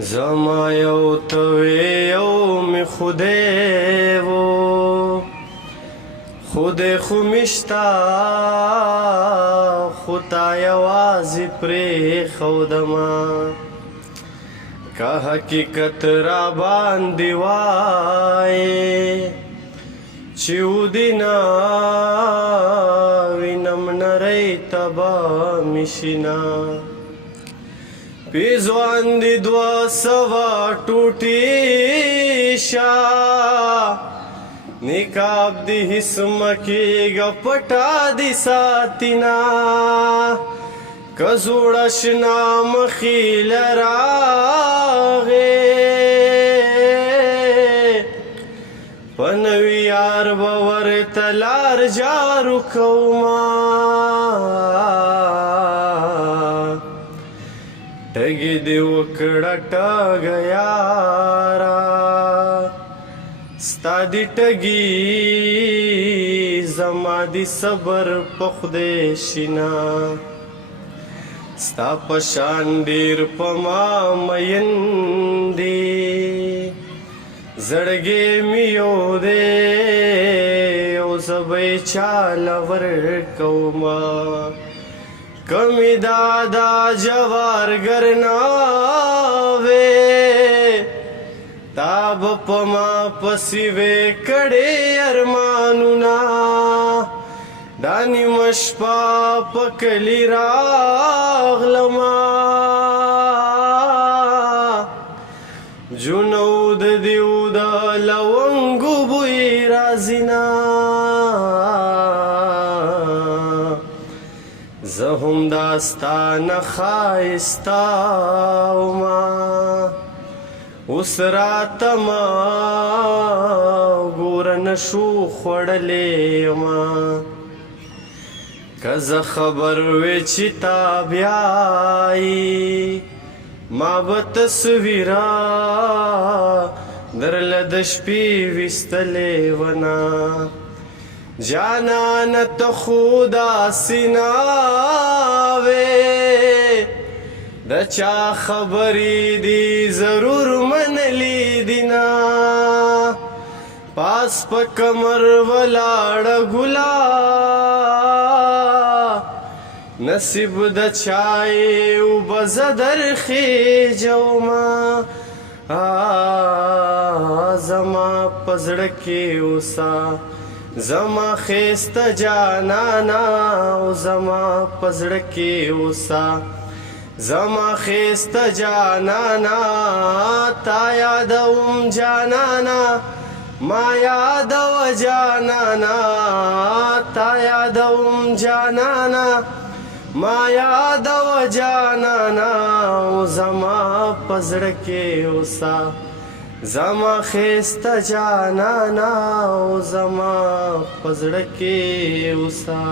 زما یو توی یو می خوده و خود خومشتا خدا یوازی پری خودما که حقیقت را باندې وای چیو دینا وینم نری تبا مشینا پیزوان دی دوا سوا ټوټی شا نکاب دی حسم کی گپٹا دی ساتینا کزوڑشنا مخیل راغے پنوی یار باور تلار جارو کوما ٹگی دی وکڑا ٹگ یارا ستا دی ټګي زما دی صبر پخده شینا ستا پشان ډیر پما مین دی زړګې میو دې او زبې چال ور کوما کمی دادا جوار گرنا وے تاب پما پسیوے کڑے ارمانونا دانی مشپا پکلی راغلما جنود دیو دا لونگو بوی رازینا زهم داستان خایستا ما اوس راتما ګور نشو خوړلې ما که خبر وې چې تا بیاي ما به تصویرا درله د شپې ویستلې ونا جانان ته خدا سیناوې د چا خبرې دی ضرور منلی دینا پاس په کمر ولاړ ګلا نصیب د چای او بزدر خېجوما زما پزړه کې اوسا زما خېست جانانا او زما پزړه کې اوسا زما خېست جانانا تا یادوم جانانا ما یادو جانانا تا یادوم جانانا ما یادو جانانا او زما پزړه کې اوسا زما خېست جانانا او زما پزړه کې اوسا